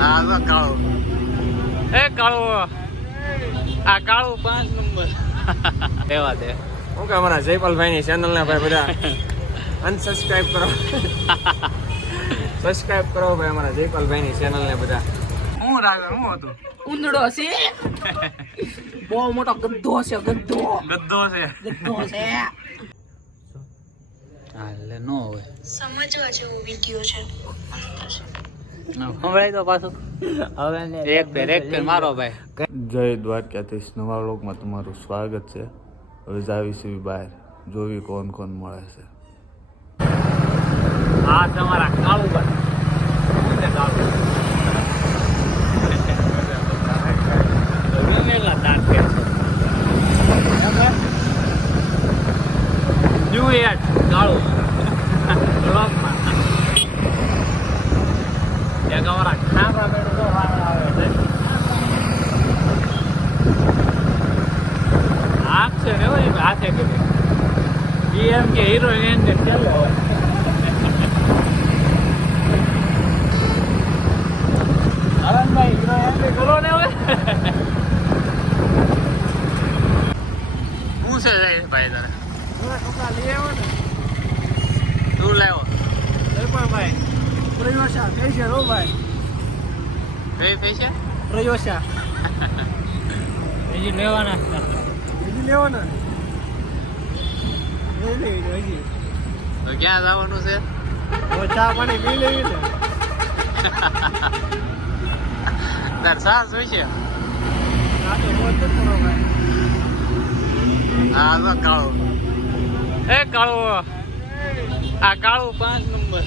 હા તો કાળું એ કાળું આ કાળું 5 નંબર દેવા દે હું કે અમારા જયપાલભાઈ ની ચેનલ ને ભાઈ બધા અનસબસ્ક્રાઇબ કરો સબસ્ક્રાઇબ કરો ભાઈ અમારા જયપાલભાઈ ની ચેનલ ને બધા હું રાવે હું હતું ઉંદડો છે બહુ મોટો ગદ્દો છે ગદ્દો છે હાલે નો હોય સમજવા જેવો વિડિયો છે સંભળાય તો પાછું હવે એક પેર મારો ભાઈ જય દ્વારકાધીશ નવા વ્લોગમાં તમારું સ્વાગત છે હવે જાવીશું બહાર જોવી કોણ કોણ મળે છે આ તમારા કાળું ભાઈ ન્યુ યર કાળું બ્લોગમાં ત્યાં અમારા ખાવા મેળો આવે છે આપ છે ને હોય હાથે કરી એમ કે હિરોઈન ને ચાલે હોય હરણભાઈ હિરોઈન ને બોલો ને હવે શું છે ભાઈ તારે લઈ આવો ને તું લાવ્યો ભાઈ પ્રયોશા કઈ છે રો ભાઈ કઈ પૈસા પ્રયોશા બીજી લેવાના બીજી લેવો ને લઈ લેવી હજી તો ક્યાં જવાનું છે હવે ચા પાણી પી લેવી ને તાર સાસ હોય છે આ તો મોજ તો કરો ભાઈ હા તો કાળું એ કાળું આ કાળું 5 નંબર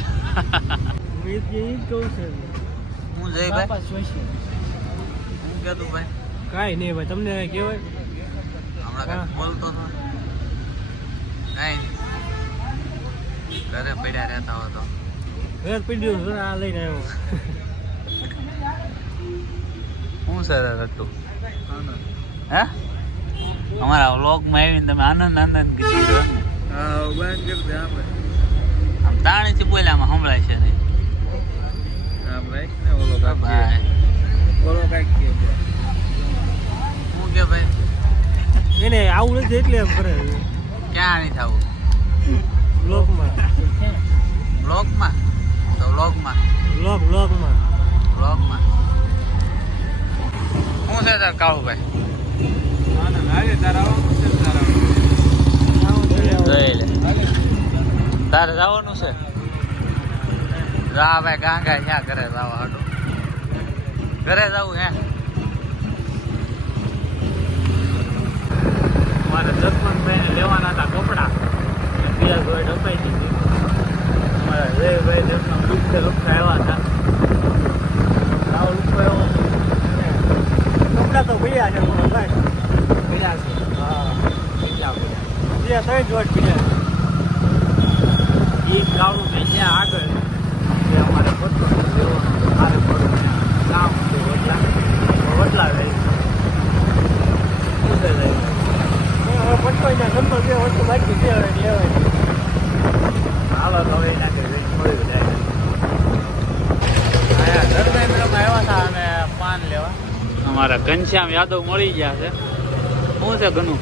ઈ જ કહું છે હું જઈ બાપા ભાઈ જોઈશે હું કહેતું ભાઈ કાંઈ નહીં ભાઈ તમને કહેવાય હમણાં કાંઈ બોલતો હતો કાંઈ નહીં ઘરે પડ્યા રહેતા હો તો ઘર પીડ્યું છે આ લઈને આવ્યો શું સર હતું હે અમારા વ્લોગમાં આવીને તમે આનંદ કીધું ને હા બંધ કરી દે આપણે આમ તાણીથી બોલ્યામાં સંભળાય છે નહીં આમ રાખ ને ઓલો ભાઈ બોલો કાંઈક કે શું કે ભાઈ એને આવું નથી એટલે એમ કરે ક્યાં નહીં થવું બ્લોકમાં વ્લોગમાં તો વ્લોગમાં બ્લોકમાં વ્લોગમાં શું છે તાર કાળુભાઈ જોઈ લે તારે જવાનું છે રા ભાઈ ગાંગા ક્યાં ઘરે જવા હાટું ઘરે જવું હે મારે જસવંતભાઈને લેવાના હતા કપડા પીલાભાઈ ડપાઈ દીધી અમારા જયભાઈ તેમના લુખે આવ્યા હતા આવો લુખો એવો કપડા તો પીડ્યા છે ભાઈ પીડા છે હા કેટલા પીડા બીજા 3 જોડ પીડ્યા એ ગાળું મેં જ્યાં આગળ તે અમારે પત્તો મારે પડું કામ હતું વડલા રહી શું થાય હવે પટવાઈના નંબર 2 વસ્તુ બાકી છે હવે લેવાય હાલો તો હવે એના મળ્યું જાય ઘરભાઈ મેળામાં આવ્યા હતા અમે પાન લેવા અમારા ઘનશ્યામ યાદવ મળી ગયા છે શું છે ઘણું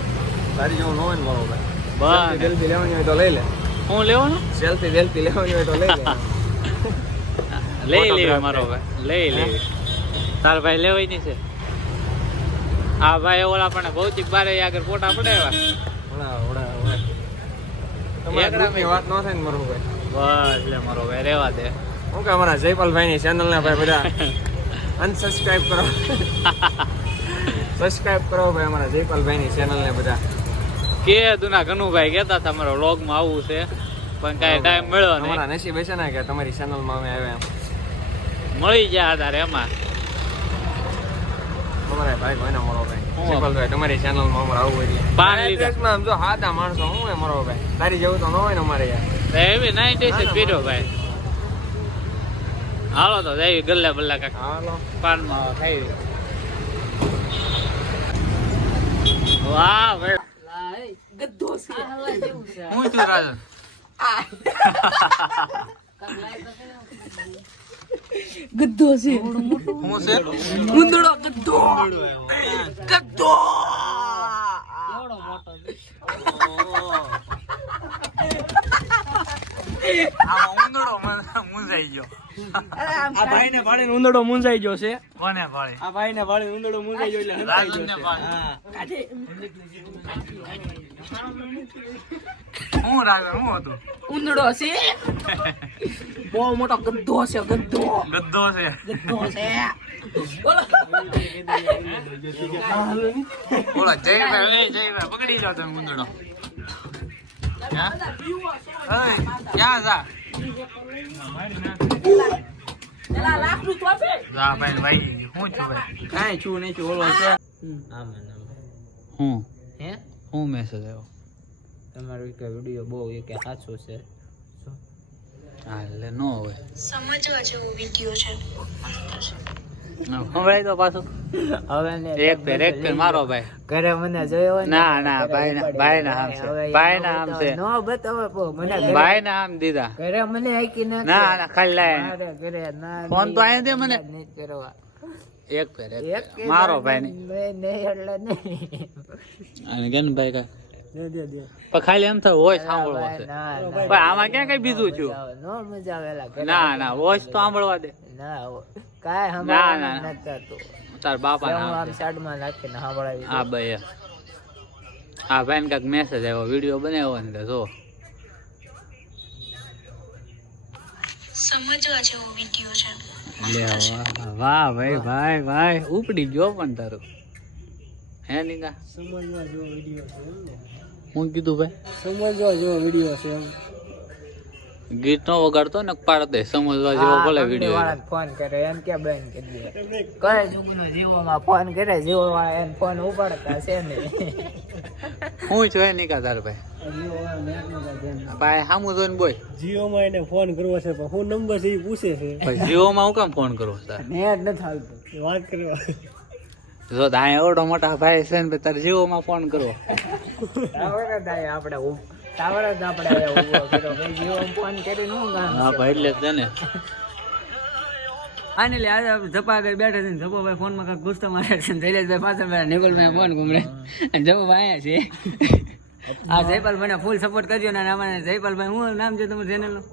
તારી જેવું ન હોય ને મારો ભાઈ બસ સેલ્ફી લેવાની હોય તો લઈ લે શું લેવાનું સેલ્ફી લેવાની હોય તો લઈ લે લઈ લેવી મારો ભાઈ લઈ લેવી તાર ભાઈ લેવાય નહીં છે હા ભાઈ ઓલા પણ ભૌતિક બારે આગળ ફોટા પડાવ્યા તમારા ગ્રુપની વાત ન થાય ને મારો ભાઈ બસ એટલે મારો ભાઈ રેવા દે હું કે અમારા જયપાલભાઈ ની ચેનલ ને ભાઈ બધા અનસબસ્ક્રાઇબ કરો સબસ્ક્રાઇબ કરો ભાઈ અમારા જયપાલભાઈ ની ચેનલ ને બધા કે દુના કનુભાઈ કહેતા હતા મારા વ્લોગમાં આવવું છે પણ કાંઈ ટાઈમ મળ્યો નહીં અમારા નસીબ છે ને કે તમારી ચેનલમાં અમે આવ્યા એમ મળી ગયા તારે એમાં અમારા ભાઈ ભાઈ ના મારો ભાઈ હું? જયપાલભાઈ તમારી ચેનલમાં અમારે આવવું એટલે પાન લીધા. આમ જો હાદા માણસો હું હે મારો ભાઈ તારી જેવું તો ન હોય ને અમારે યાર એવી 96 પીરો ભાઈ હાલો તો જઈ ગલ્લે બલ્લા કાક હાલો પાનમાં ખાઈ વાહ ભાઈ ગદ્દો છે હું છું રાજન ગદ્દો છે શું છે ઉંદડો ગદ્દો ગદ્દો એવડો મોટો છે. આમાં ઉંદરડો મૂંઝાઈ ગયો આ ભાઈને ભાળીને ઉંદડો મૂંઝાઈ ગયો છે કોને પાડે આ ભાઈને ભાળીને ઉંદડો મૂંઝાઈ ગયો એટલે હંતાઈ ગયો રાજુને છે. પાડે હા. હું રાજા હું હતું ઉંદડો છે બહુ મોટો ગદ્દો છે ગદ્દો ગદ્દો છે ગદ્દો છે બોલો બોલો જયભાઈ જયભાઈ પકડી જાઓ તમે ઉંદરડો ક્યાં જા એલા લાકડું તો આપે જા ભાઈ ભાઈ હું છું ભાઈ કાઈ છું નહીં છું ઓલો છે હું હે હું મેસેજ આવ્યો તમારો એક વિડિયો બહુ એક સાચો છે હા એટલે નો હોય સમજવા જેવો વિડીયો છે. સંભળાય તો પાછું હવે એક પેર મારો ભાઈ ઘરે મને જોયો હોય ને ના ના ભાઈ ના આમ છે ભાઈ ના આમ છે નો બતાવે મને ભાઈ ના આમ દીધા ઘરે મને આકી ના ના ના ખાલી લાય મારે ઘરે ના ફોન તો આયા દે મને નહીં કરવા એક પેર મારો ભાઈ ને નહીં એટલે નહીં અને કેન ભાઈ કા દે પણ ખાલી એમ થાય વોઇસ સાંભળવો છે ના પણ આમાં ક્યાં કઈ બીજું છું નો મજા આવેલા ઘરે ના ના વોઇસ તો સાંભળવા દે ના કાય ના, હમણાં ના. નતા તો તાર બાપા હું ના આમ સાઈડમાં નાખીને સાંભળાવી હા ભાઈ હા ભાઈ ને કાંઈક મેસેજ આવ્યો વિડીયો બનાવ્યો ને એટલે જો સમજવા જેવો વિડીયો છે. લે વાહ ભાઈ ભાઈ ભાઈ ઉપડી ગયો પણ તારું હે નીકા સમજવા જેવો વિડિયો છે એમ ને હું કીધું ભાઈ સમજવા જેવો વિડિયો છે એમ ગીત નો વગાડતો ને પાડ દે સમજવા જેવો ભલે વિડીયો વાળા ફોન કરે એમ કે બેન કરી દે કઈ જુગનો જીવોમાં ફોન કરે જીવો વાળા એને ફોન ઉપાડતા છે ને હું છું હે નીકા તાર ભાઈ ભાઈ સામું જોઈને બોય જીઓમાં એને ફોન કરવો છે પણ હું નંબર છે એ પૂછે છે ભાઈ જીઓમાં હું કામ ફોન કરું તાર નેટ નથી હાલતું વાત કરવા જો દાય એવડો મોટા ભાઈ છે ને તારે જીઓમાં ફોન કરવો ટાવર જ આપણે ટાવર જ આપણે ઉભો કર્યો ભાઈ જીવો ફોન કરીને હું ગામ હા ભાઈ એટલે જ છે ને આને લે આજે આપણે જપા આગળ બેઠા છે ને જપોભાઈ ફોનમાં કાંઈક ગુસ્સો મારે છે શૈલેષભાઈ પાછળ બેઠા નિકોલભાઈ ફોન ઘૂમરે અને જપોભાઈ અહીંયા છે આ જયપાલ મને ફૂલ સપોર્ટ કરજો ને આમાં જયપાલભાઈ શું નામ છે તમારું ચેનલનું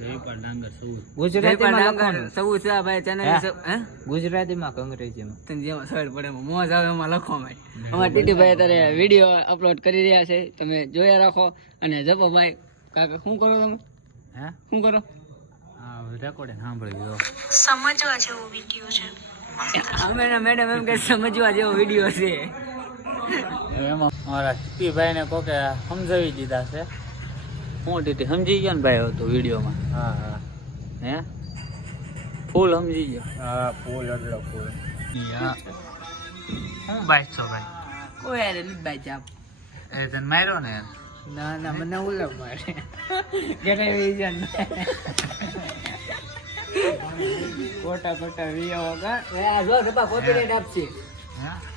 જયપાલ ડાંગર સૌ જયપાલ ડાંગર સૌ છે ભાઈ ચેનલ હે ગુજરાતીમાં અંગ્રેજીમાં તને જેમાં સરળ પડે એમાં મોજ આવે એમાં લખો ભાઈ અમારા ટીટીભાઈ અત્યારે વિડીયો અપલોડ કરી રહ્યા છે તમે જોયા રાખો અને જપોભાઈ કાકા શું કરો તમે હે શું કરો હા રેકોર્ડિંગ સાંભળી લીધો સમજવા જેવો વિડીયો છે. અમે મેડમ એમ કે સમજવા જેવો વિડીયો છે એમાં મારા ટીપીભાઈ ને કોકે સમજાવી દીધા છે હું ટીટી સમજી ગયો ને ભાઈ હતો વિડીયોમાં હા હા હે ફૂલ સમજી ગયો હા ફૂલ અડલો ફૂલ હું બાઈક છો ભાઈ કોઈ યાર નથી ભાઈ ચાપ એ તને માર્યો ને ના ના મને ઉલમ મારે ઘરે વિઝન કોટા કોટા વિયો વગર આ જો જપા કોપીરાઈટ આપશે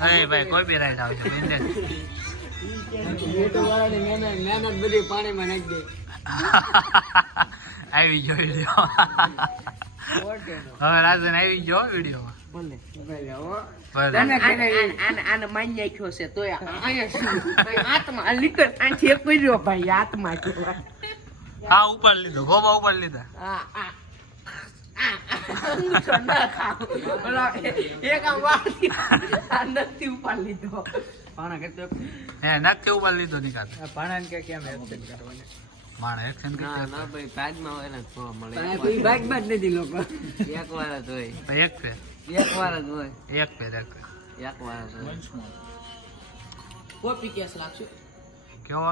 હે ભાઈ કોપીરાઈટ આવશે બેન યુટ્યુબ વાળાની મહેનત બધી પાણીમાં નાખી દે આવી ગયો વિડીયો હવે રાજન આવી ગયો વિડીયોમાં બોલે આને મારી નાખ્યો છે તો અહીંયા શું હાથમાં આ લીકર આથી એક કર્યો ભાઈ હાથમાં હા ઉપર લીધો ગોબા ઉપર લીધા હે નક્કી ઉપર લીધો નિકાલ ભાણાને કે કેમ એક્શન કરવાની માણે એક્શન કરી બાઈક બાદ નથી લોકો એક ફેર એક ફેર કોપી કેસ લાગશે કેવો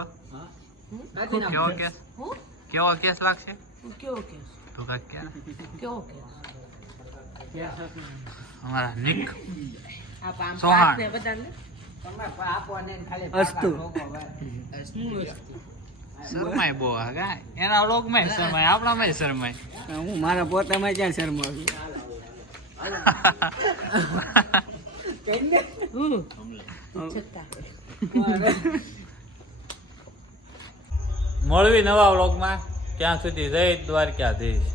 કેવો કેસ લાગશે કેવો કેસ તું કાક કે કેવો કેસ અમારા નિક આપ આમ સોહાણ. પાઠને બધાને તમે આપો ને ખાલી અસ્તુ. શરમાય બહુ હા ગાય એના લોક માં શરમાય આપણા માં શરમાય હું મારા પોતામાં ક્યાં શરમાવું મળવી નવા વ્લોગમાં ત્યાં સુધી જય દ્વારકાધીશ.